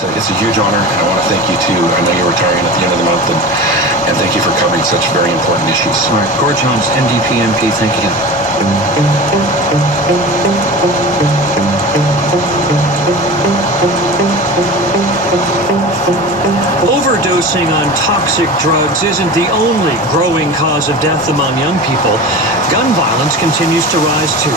It's a huge honor, and I want to thank you too. I know you're retiring at the end of the month, and thank you for covering such very important issues. All right, Gord Jones, NDP MP, thank you. Overdosing on toxic drugs isn't the only growing cause of death among young people. Gun violence continues to rise too.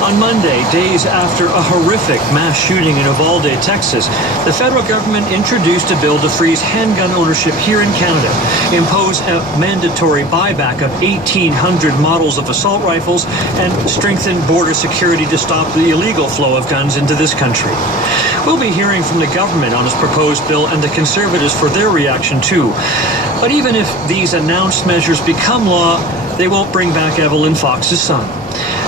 On Monday, days after a horrific mass shooting in Uvalde, Texas, the federal government introduced a bill to freeze handgun ownership here in Canada, impose a mandatory buyback of 1,800 models of assault rifles, and strengthen border security to stop the illegal flow of guns into this country. We'll be hearing from the government on its proposed bill and the Conservatives for their reaction too. But even if these announced measures become law, they won't bring back Evelyn Fox's son.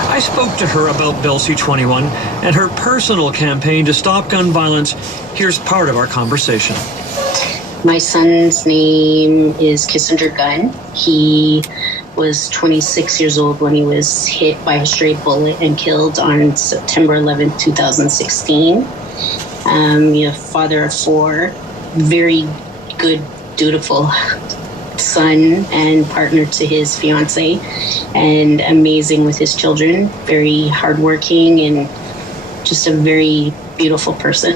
I spoke to her about Bill C-21 and her personal campaign to stop gun violence. Here's part of our conversation. My son's name is Kissinger Gunn. He was 26 years old when he was hit by a stray bullet and killed on September 11, 2016. A father of four, very good, dutiful son and partner to his fiance, and amazing with his children, very hardworking and just a very beautiful person.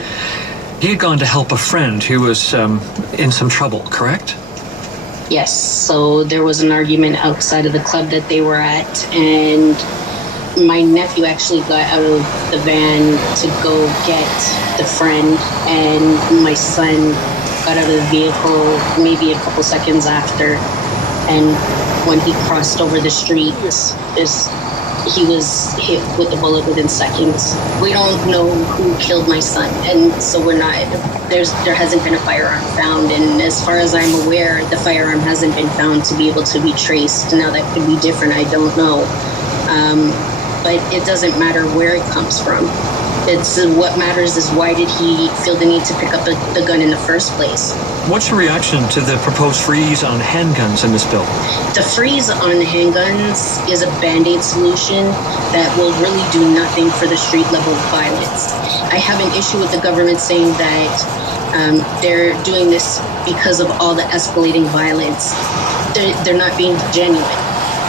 He had gone to help a friend who was in some trouble, correct? Yes, so there was an argument outside of the club that they were at, and my nephew actually got out of the van to go get the friend, and my son got out of the vehicle maybe a couple seconds after, and when he crossed over the street, he was hit with the bullet within seconds. We don't know who killed my son, and so there hasn't been a firearm found, and as far as I'm aware, the firearm hasn't been found to be able to be traced. Now that could be different, I don't know. But it doesn't matter where it comes from. What matters is why did he feel the need to pick up the gun in the first place? What's your reaction to the proposed freeze on handguns in this bill? The freeze on handguns is a Band-Aid solution that will really do nothing for the street level violence. I have an issue with the government saying that they're doing this because of all the escalating violence. They're not being genuine.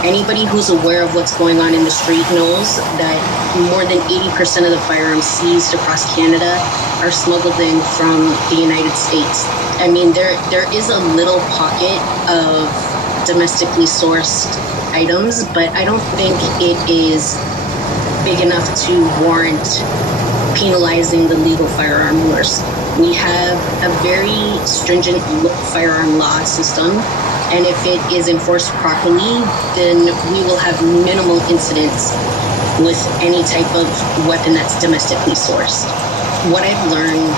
Anybody who's aware of what's going on in the street knows that more than 80% of the firearms seized across Canada are smuggled in from the United States. I mean, there is a little pocket of domestically sourced items, but I don't think it is big enough to warrant penalizing the legal firearm owners. We have a very stringent firearm law system, and if it is enforced properly, then we will have minimal incidents with any type of weapon that's domestically sourced. What I've learned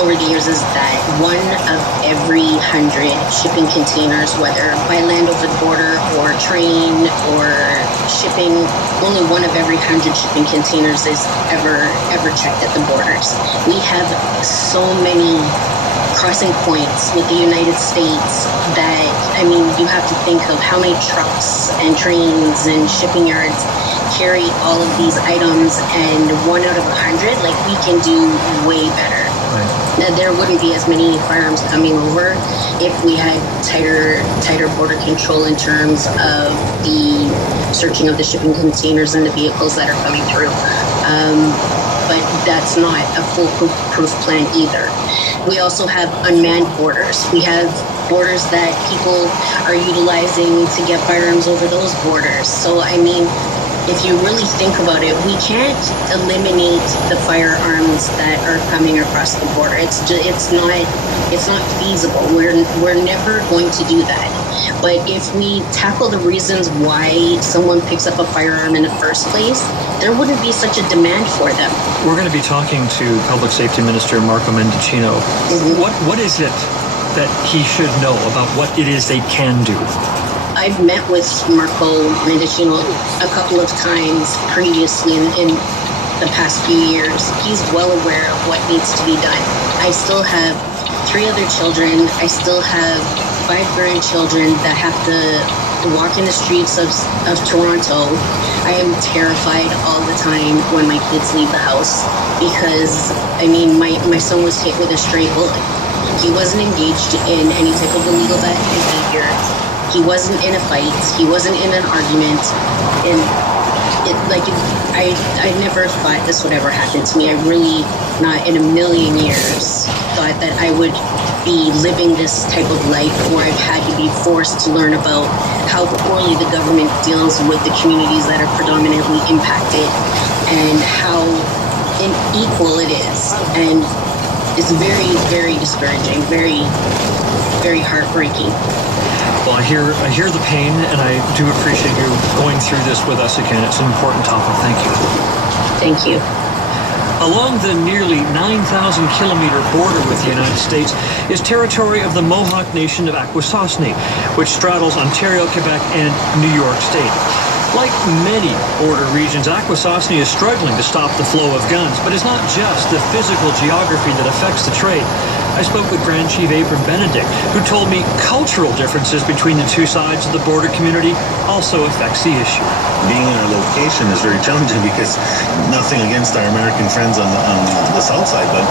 over the years is that 1 of every 100 shipping containers, whether by land over the border or train or shipping, only 1 of every 100 shipping containers is ever checked at the borders. We have so many crossing points with the United States that, I mean, you have to think of how many trucks and trains and shipping yards carry all of these items, and 1 out of 100, like, we can do way better. Right. There wouldn't be as many firearms coming over if we had tighter border control in terms of the searching of the shipping containers and the vehicles that are coming through. But that's not a foolproof plan either. We also have unmanned borders. We have borders that people are utilizing to get firearms over those borders. So, I mean, if you really think about it, we can't eliminate the firearms that are coming across the border. It's not feasible. We're never going to do that. But if we tackle the reasons why someone picks up a firearm in the first place, there wouldn't be such a demand for them. We're going to be talking to Public Safety Minister Marco Mendicino. Mm-hmm. What is it that he should know about what it is they can do? I've met with Marco Mendicino a couple of times previously in the past few years. He's well aware of what needs to be done. I still have 3 other children. I still have 5 grandchildren that have to walking the streets of Toronto, I am terrified all the time when my kids leave the house because, I mean, my son was hit with a stray bullet. He wasn't engaged in any type of illegal behavior. He wasn't in a fight. He wasn't in an argument. And I never thought this would ever happen to me. I really, not in a million years, thought that I would be living this type of life where I've had to be forced to learn about how poorly the government deals with the communities that are predominantly impacted and how unequal it is. And it's very, very discouraging, very, very heartbreaking. Well, I hear the pain, and I do appreciate you going through this with us again. It's an important topic. Thank you. Thank you. Along the nearly 9,000-kilometer border with the United States is territory of the Mohawk Nation of Akwesasne, which straddles Ontario, Quebec, and New York State. Like many border regions, Akwesasne is struggling to stop the flow of guns, but it's not just the physical geography that affects the trade. I spoke with Grand Chief Abram Benedict, who told me cultural differences between the two sides of the border community also affects the issue. Being in our location is very challenging because nothing against our American friends on the south side, but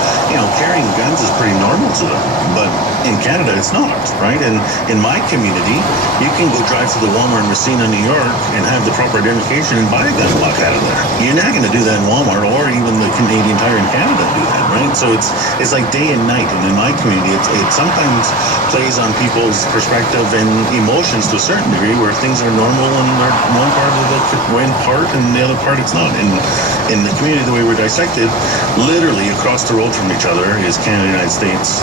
carrying guns is pretty normal to them. But in Canada, it's not, right? And in my community, you can go drive to the Walmart in Messina, New York, and have the proper identification and buy a gun block out of there. You're not going to do that in Walmart or even the Canadian Tire in Canada do that, right? So it's like day and night. And in my community, it sometimes plays on people's perspective and emotions to a certain degree, where things are normal and one part of one part and the other part it's not. And in the community, the way we're dissected, literally across the road from each other is Canada, United States,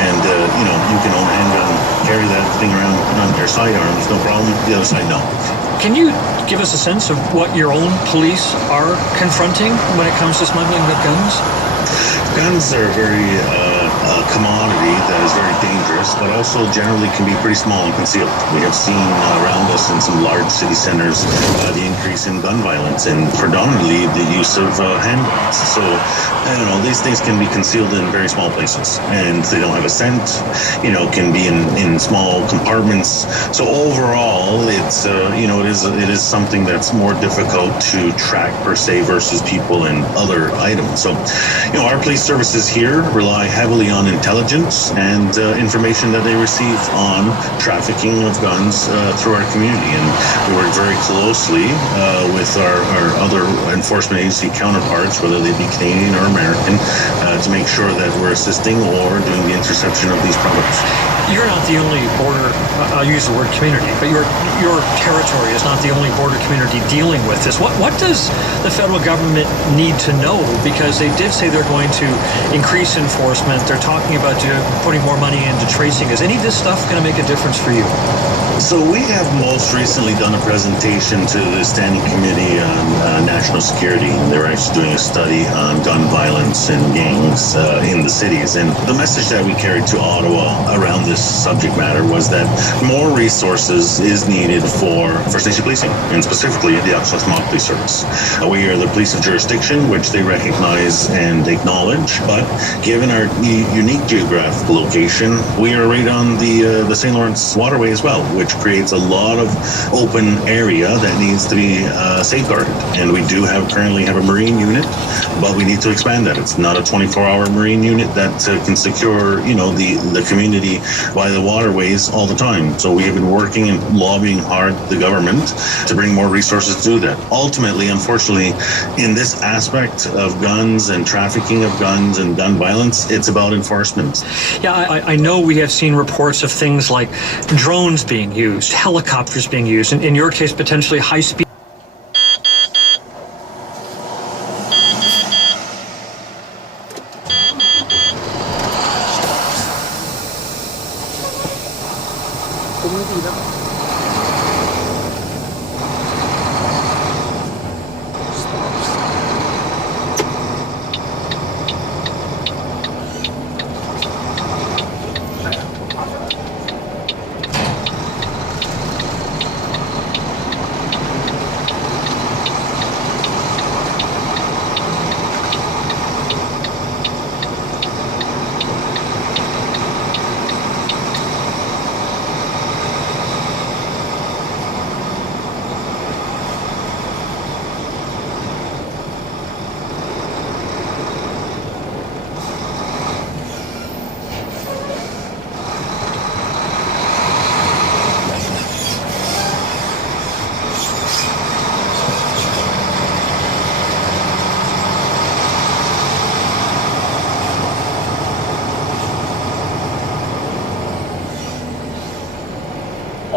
and you can own a handgun, carry that thing around on your sidearms, no problem. The other side, no. Can you give us a sense of what your own police are confronting when it comes to smuggling of guns? Guns are very commodity that is very dangerous, but also generally can be pretty small and concealed. We have seen around us in some large city centers the increase in gun violence and predominantly the use of handguns. So, these things can be concealed in very small places, and they don't have a scent, can be in small compartments. So overall, it's, it is something that's more difficult to track per se versus people and other items. So, our police services here rely heavily on intelligence and information that they receive on trafficking of guns through our community. And we work very closely with our other enforcement agency counterparts, whether they be Canadian or American, to make sure that we're assisting or doing the interception of these products. You're not the only border, I'll use the word community, but your territory is not the only border community dealing with this. What does the federal government need to know? Because they did say they're going to increase enforcement. They're talking about putting more money into tracing. Is any of this stuff going to make a difference for you? So we have most recently done a presentation to the Standing Committee on National Security. They're actually doing a study on gun violence and gangs in the cities. And the message that we carried to Ottawa around this subject matter was that more resources is needed for First Nation policing, and specifically the Akwesasne Police Service. We are the police of jurisdiction, which they recognize and acknowledge, but given our unique geographical location, we are right on the St. Lawrence waterway as well, which creates a lot of open area that needs to be safeguarded. And we do currently have a marine unit, but we need to expand that. It's not a 24-hour marine unit that can secure, the community by the waterways all the time. So we have been working and lobbying hard the government to bring more resources to do that. Ultimately, unfortunately, in this aspect of guns and trafficking of guns and gun violence, it's about enforcement. Yeah, I know we have seen reports of things like drones being used, helicopters being used, and in your case, potentially high-speed.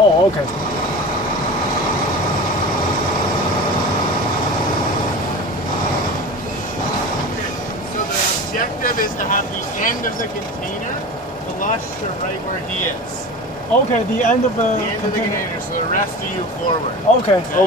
Oh, okay. So the objective is to have the end of the container flush to right where he is. Okay, the end of the The end of the container, so the rest of you forward. Okay.